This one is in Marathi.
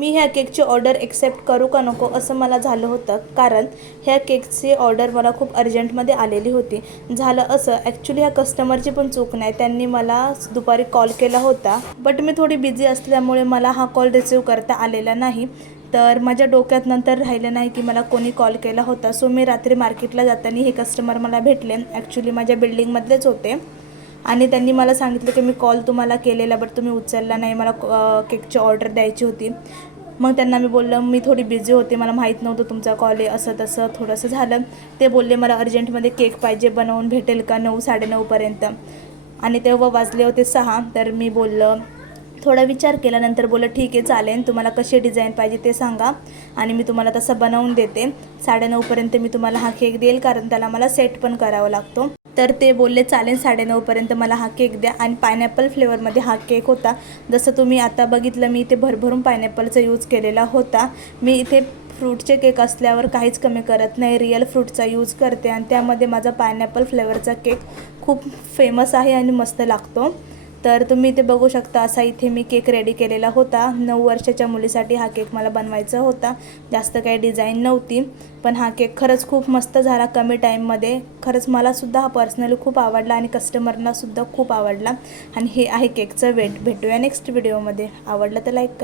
मी ह्या केकची ऑर्डर एक्सेप्ट करू का नको असं मला झालं होतं, कारण ह्या केकची ऑर्डर मला खूप अर्जंटमध्ये आलेली होती. झालं असं, ॲक्च्युली ह्या कस्टमरची पण चूक नाही. त्यांनी मला दुपारी कॉल केला होता, बट मी थोडी बिझी असल्यामुळे मला हा कॉल रिसीव्ह करता आलेला नाही. तर माझ्या डोक्यात नंतर राहिलं नाही की मला कोणी कॉल केला होता. सो मी रात्री मार्केटला जाताना हे कस्टमर मला भेटले. ॲक्च्युली माझ्या बिल्डिंगमधलेच होते आणि त्यांनी मला सांगितलं की मी कॉल तुम्हाला केलेला बट तुम्ही उचलला नाही, मला केकची ऑर्डर द्यायची होती. मग त्यांना मी बोललं मी थोडी बिझी होते, मला माहीत नव्हतं तुमचा कॉल आहे, असं तसं थोडंसं झालं. ते बोलले मला अर्जंटमध्ये केक पाहिजे, बनवून भेटेल का 9-9:30पर्यंत. आणि तेव्हा वाजले होते 6. तर मी बोललं, थोडा विचार केल्यानंतर बोललं ठीक आहे चालेल, तुम्हाला कशी डिझाईन पाहिजे ते सांगा आणि मी तुम्हाला तसं बनवून देते. 9:30पर्यंत मी तुम्हाला हा केक देईल, कारण त्याला मला सेट पण करावा लागतो. तर ते बोलले चालेल 9:30पर्यंत मला हा केक द्या. आणि पायनॅपल फ्लेवरमध्ये हा केक होता. जसं तुम्ही आता बघितलं, मी इथे भरभरून पायनॅपलचा यूज केलेला होता. मी इथे फ्रूटचे केक असल्यावर काहीच कमी करत नाही, रिअल फ्रूटचा यूज करते आणि त्यामध्ये माझा पायनॅपल फ्लेवरचा केक खूप फेमस आहे आणि मस्त लागतो. तर तुम्ही इथे बघू शकता, असा इथे मी केक रेडी केलेला होता. 9 वर्षाच्या मुलीसाठी हा केक मला बनवायचा होता. जास्त काही डिझाईन नव्हती, पण हा केक खरंच खूप मस्त झाला कमी टाईममध्ये. खरंच मलासुद्धा हा पर्सनली खूप आवडला आणि कस्टमरनासुद्धा खूप आवडला. आणि हे आहे केकचं वेट. भेटूया नेक्स्ट व्हिडिओमध्ये. आवडलं तर लाईक करा.